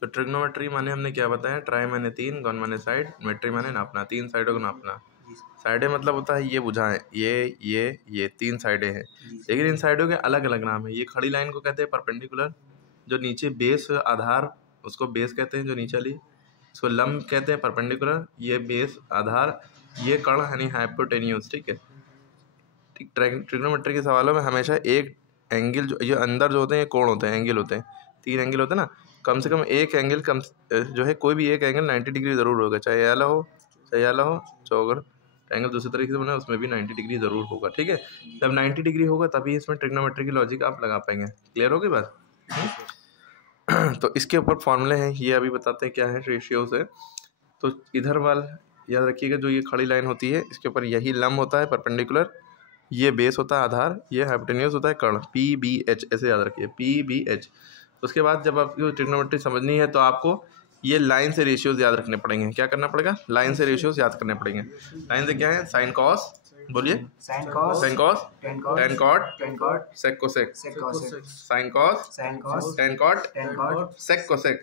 तो ट्रिग्नोमेट्री माने हमने क्या बताया, ट्राई माने 3, गॉन माने साइड, मेट्री माने नापना, 3 साइडों को नापना। साइडें मतलब होता है ये बुझाएं, ये 3 साइडें हैं, लेकिन इन साइडों के अलग अलग नाम है। ये खड़ी लाइन को कहते हैं परपेंडिकुलर, जो नीचे बेस आधार उसको बेस कहते हैं, जो नीचे वाली इसको लंब कहते हैं परपेंडिकुलर, ये बेस आधार, ये कर्ण यानी हाइपोटेन्यूज। ठीक है, ट्रिग्नोमेट्री के सवालों में हमेशा एक एंगल, जो ये अंदर जो होते हैं ये कोण होते हैं, एंगल होते हैं, 3 एंगल होते हैं ना, कम से कम एक एंगल जो है कोई भी एक एंगल 90 डिग्री ज़रूर होगा, चाहे ये वाला हो चाहे ये वाला हो। तो अगर एंगल दूसरे तरीके से बना उसमें भी 90 डिग्री ज़रूर होगा। ठीक है, जब 90 डिग्री होगा तभी इसमें ट्रिग्नोमेट्री की लॉजिक आप लगा पाएंगे। क्लियर होगी बात? तो इसके ऊपर फॉर्मूले हैं, ये अभी बताते हैं क्या है रेशियो से। तो इधर वाल याद रखिएगा, जो ये खड़ी लाइन होती है इसके ऊपर यही लंब होता है परपेंडिकुलर, ये बेस होता है आधार, ये हाइपोटेन्यूज होता है कर्ण, PBH ऐसे याद रखिए, PBH। उसके बाद जब आपको ट्रिग्नोमेट्री समझनी है तो आपको ये लाइन से रेशियोज याद रखने पड़ेंगे। क्या करना पड़ेगा? लाइन से रेशियोज याद करने पड़ेंगे। लाइन से क्या है? साइन कॉस, बोलिए, sine cos, tan cot, sec cosec, sine cos, tan cot, sec cosec,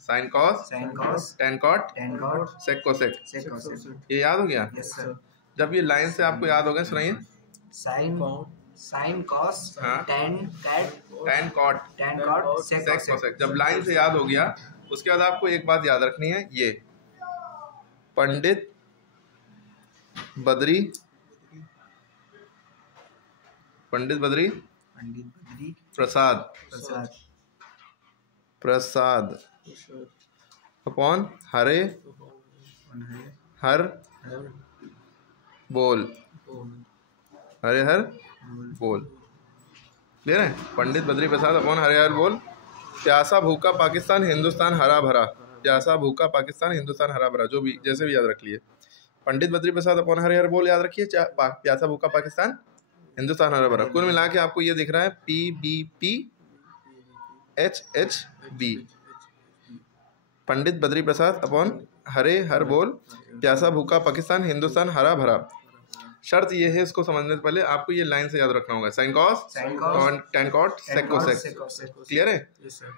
sine cos, tan cot, sec cosec. ये याद हो गया? जब ये लाइन से आपको याद हो गया, सुनाइए। Sine cos, tan cot, sec cosec. जब लाइन से याद हो गया उसके बाद आपको एक बात याद रखनी है, ये पंडित बद्री प्रसाद अपॉन हरे हर बोल, क्लियर है? पंडित बद्री प्रसाद अपॉन हरे हर बोल, प्यासा भूखा पाकिस्तान हिंदुस्तान हरा भरा, प्यासा भूखा पाकिस्तान हिंदुस्तान हरा भरा, जो भी जैसे भी याद रख लिए। पंडित बद्री प्रसाद अपॉन हरे हर बोल याद रखिए, प्यासा भूखा पाकिस्तान हिंदुस्तान हरा भरा। कुल मिला के आपको ये दिख रहा है PBPHHB, पंडित बद्री प्रसाद अपॉन हरे हर बोल, प्यासा भूखा पाकिस्तान हिंदुस्तान हरा भरा। शर्त ये है, इसको समझने से पहले आपको ये लाइन से याद रखना होगा, sine cos, tan cot, sec cosec. Clear है?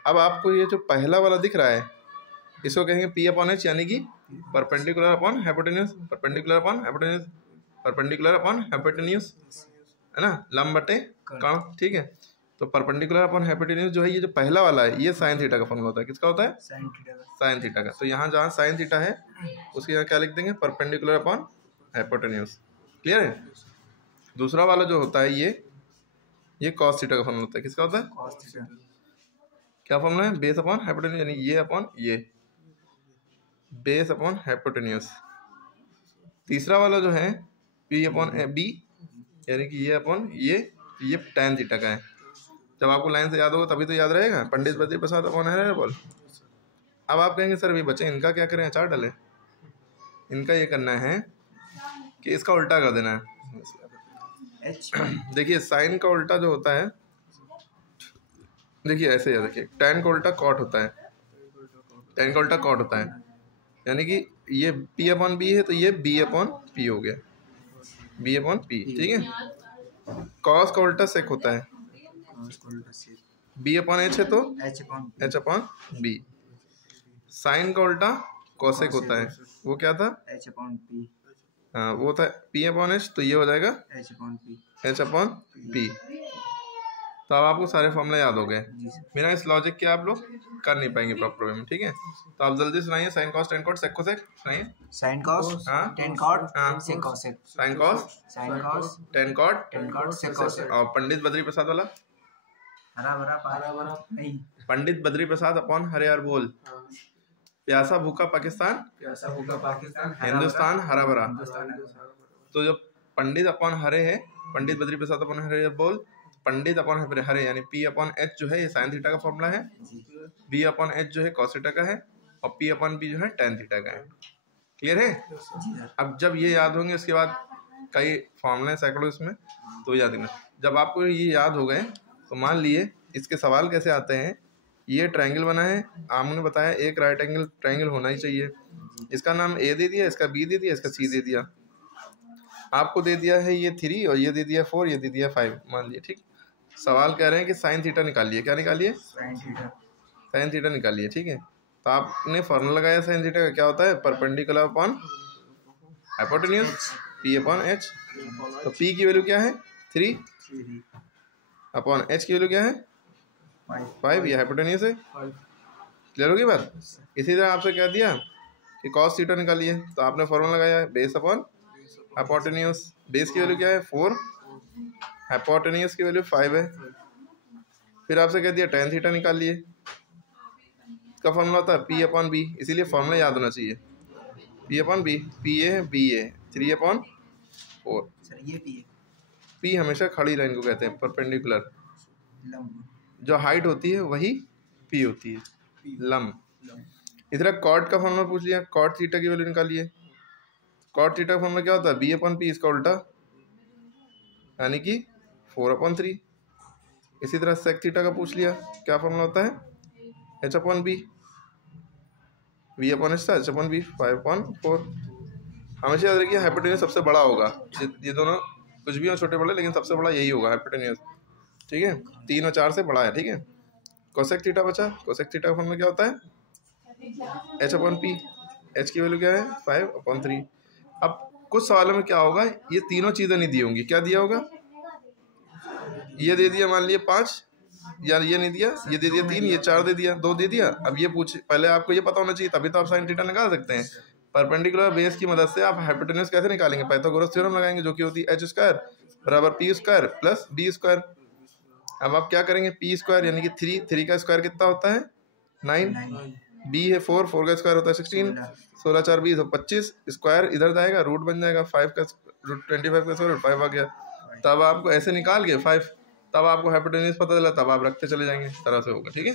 अब आपको ये जो पहला वाला दिख रहा है इसको कहेंगे P/H, यानी कि perpendicular upon hypotenuse, perpendicular upon hypotenuse, है ना, लंब बटे कर्ण। ठीक है, तो परपेंडिकुलर अपॉन हाइपोटेन्यूज जो है, ये जो पहला वाला है ये साइन थीटा का फॉर्मूला होता है। किसका होता है? साइन थीटा का। तो यहाँ जहाँ साइन थीटा है उसके यहाँ क्या लिख देंगे? Perpendicular upon hypotenuse. क्लियर है? दूसरा वाला जो होता है ये कॉस थीटा का फॉर्मूला होता है। किसका होता है? Cos theta. क्या फॉर्मूला है? बेस अपॉन हाइपोटेन्यूज, यानी ये अपॉन ये, बेस अपॉन हाइपोटेन्यूज। तीसरा वाला जो है P/B, यानी कि ये अपॉन ये tan थीटा का है। जब आपको लाइन से याद होगा तभी तो याद रहेगा, पंडित बद्री प्रसाद अपॉन हरे हर बोल। अब आप कहेंगे सर अभी बच्चे इनका क्या करें, अचार डालें? इनका ये करना है कि इसका उल्टा कर देना है। देखिए साइन का उल्टा जो होता है, देखिए ऐसे याद रखिए, tan का उल्टा कॉट होता है, tan का उल्टा कॉट होता है, यानी कि ये P/B है तो ये B/P हो गया, B/P। ठीक है, कॉस का उल्टा सेक होता है, B/H है तो H/B। साइन का उल्टा कोसेक होता है, वो क्या था? H/P। हाँ, वो था P/H, तो ये हो जाएगा H/P। तो अब आपको सारे फॉर्मूले याद हो गए। बिना इस लॉजिक के आप लोग कर नहीं पाएंगे प्रॉपर वे में। ठीक है, तो आप जल्दी सुनाइए, sine cos, tan cot, sec cosec सुनाइए। Sine cos, tan cot, sec cosec. Sine cos, tan cot, sec cosec. और पंडित बद्री प्रसाद वाला हरा भरा नहीं, पंडित बद्री प्रसाद अपॉन हरे हर बोल, प्यासा भूखा पाकिस्तान हिंदुस्तान हरा भरा। तो जो पंडित अपॉन हरे है, पंडित बद्री प्रसाद अपॉन हरे बोल, पंडित अपॉन हरे यानी P/H जो है ये साइन थीटा का फॉर्मूला है, B/H जो है कॉस थीटा का है, और P/B जो है tan थीटा का है। क्लियर है? अब जब ये याद होंगे उसके बाद कई फॉर्मूले सैकड़ों इसमें, तो याद रखना। जब आपको ये याद हो गए तो मान लिए इसके सवाल कैसे आते हैं। ये ट्रायंगल बना है, आपने बताया एक राइट एंगल ट्रायंगल होना ही चाहिए। इसका नाम A दे दिया, इसका B दे दिया, इसका C दे दिया। आपको दे दिया है ये 3 और ये दे दिया 4, ये दे दिया 5 मान लिए। ठीक, सवाल कह रहे हैं कि साइन थीटा निकालिए। क्या निकालिए? साइन थीटा निकालिए, ठीक है। तो आपने फॉर्मूला लगाया साइन थीटा का, क्या होता है, perpendicular upon hypotenuse P upon H. तो पी की वैल्यू क्या है 3 अपॉन एच की वैल्यू क्या है 5, ये हाइपोटेन्यूज है। क्लियर होगी बात। इसी तरह आपसे क्या दिया कि कॉस थीटा निकालिए, तो आपने फॉर्मूला लगाया है बेस अपॉन हाइपोटेन्यूज। बेस की वैल्यू क्या है 4, हाइपोटेन्यूज की वैल्यू 5 है। फिर आपसे कह दिया टेन थीटा निकालिए, इसका फॉर्मूला होता है पी अपॉन बी, इसीलिए फॉर्मूला याद होना चाहिए, P upon B. P A है बी ए 3 अपॉन 4। सर ये पी है, पी हमेशा खड़ी लाइन को कहते हैं, परपेंडिकुलर। जो हाइट होती है वही पी होती है, लंब। इधर कॉट का फॉर्मूला पूछ लिया, कॉट थीटा की वैल्यू निकालिए। कॉट थीटा का फॉर्मूला क्या होता है, बी अपॉन पी, इसका उल्टा यानी कि 4 अपॉन 3। इसी तरह सेक थीटा का पूछ लिया, क्या फॉर्मूला होता है H upon B, V upon H था, एच अपॉन बी 5 अपॉन 4। हमेशा याद रखिए हाइपोटेन्यूज सबसे बड़ा होगा, ये दोनों कुछ भी हो छोटे बड़े, लेकिन सबसे बड़ा यही होगा हाइपोटेन्यूज, ठीक है। 3 और 4 से बड़ा है, ठीक है। कोसेक थीटा बचा, कोसेक थीटा का फॉर्मूला क्या होता है एच अपॉन पी, एच की वैल्यू क्या है 5 अपॉन 3। अब कुछ सवालों में क्या होगा, ये तीनों चीज़ें नहीं दी होंगी, क्या दिया होगा, ये दे दिया मान लिया 5, यार ये नहीं दिया, ये दे दिया 3, ये 4 दे दिया, 2 दे दिया। अब ये पूछ, पहले आपको ये पता होना चाहिए, तभी तो आप साइन थीटा निकाल सकते हैं। परपेंडिकुलर बेस की मदद से आप हाइपोटेन्यूज कैसे निकालेंगे, पाइथागोरस थ्योरम लगाएंगे, जो कि होती है एच स्क्वायर बराबर P square plus B square. अब आप क्या करेंगे, पी स्क्वायर यानी कि 3 का स्क्वायर कितना होता है 9, बी है 4 का स्क्वायर होता है 16, 16 4 20 25, स्क्वायर इधर जाएगा रूट बन जाएगा, 5 का रूट 25 का स्क्वायर 5 आ गया। तब आपको ऐसे निकाल के 5, तब आपको हाइपोटेन्यूज पता चला, तब आप रखते चले जाएंगे, इस तरह से होगा, ठीक है।